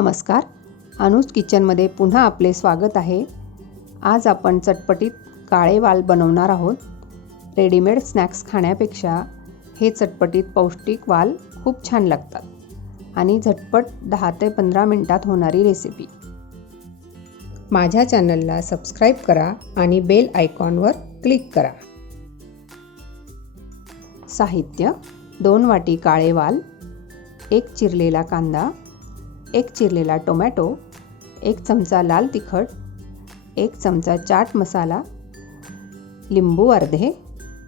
नमस्कार, अनुज किचनमध्ये पुन्हा आपले स्वागत आहे। आज आपण चटपटीत काळे वाल बनवणार आहोत। रेडीमेड स्नॅक्स खाण्यापेक्षा हे चटपटीत पौष्टिक वाल खूप छान लागतात आणि झटपट 10 ते 15 मिनिटात होणारी रेसिपी। माझ्या चॅनलला सबस्क्राईब करा आणि बेल आयकॉनवर क्लिक करा। साहित्य: 2 वाटी काळे वाल, 1 चिरलेला कांदा, 1 चिरलेला टोमॅटो, 1 चमचा लाल तिखट, 1 चमचा चाट मसाला, लिंबू अर्धे,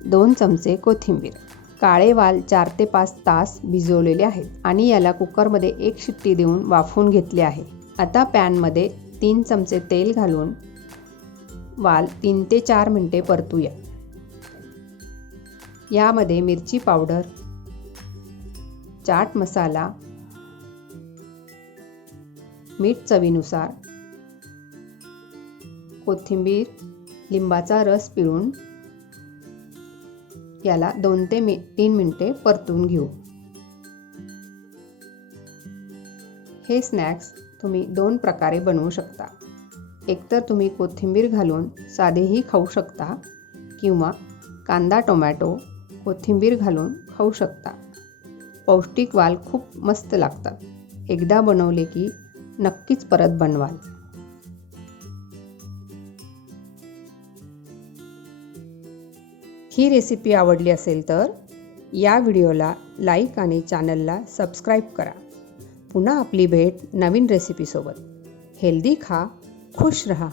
2 चमचे कोथिंबीर। काळे वाल 4 ते 5 तास भिजवलेले आहेत आणि याला कुकरमध्ये 1 शिट्टी देऊन वाफवून घेतले आहे। आता पॅनमध्ये 3 चमचे तेल घालून वाल 3 ते 4 मिनिटे परतूया। यामध्ये मिरची पावडर, चाट मसाला, मीठ चवीनुसार, कोथिंबीर, लिंबाचा रस पिळून याला 2 ते 3 मिनिटे परतून घेऊ। हे स्नॅक्स तुम्ही 2 प्रकारे बनवू शकता। एकतर तुम्ही कोथिंबीर घालून साधेही खाऊ शकता किंवा कांदा, टोमॅटो, कोथिंबीर घालून खाऊ शकता। पौष्टिक वाल खूप मस्त लागतात। एकदा बनवले की नक्कीच परत बनवाल। ही रेसिपी आवडली असेल तर या व्हिडिओला लाईक आणि चॅनलला सबस्क्राईब करा। पुन्हा आपली भेट नवीन रेसिपीसोबत। हेल्दी खा, खुश रहा।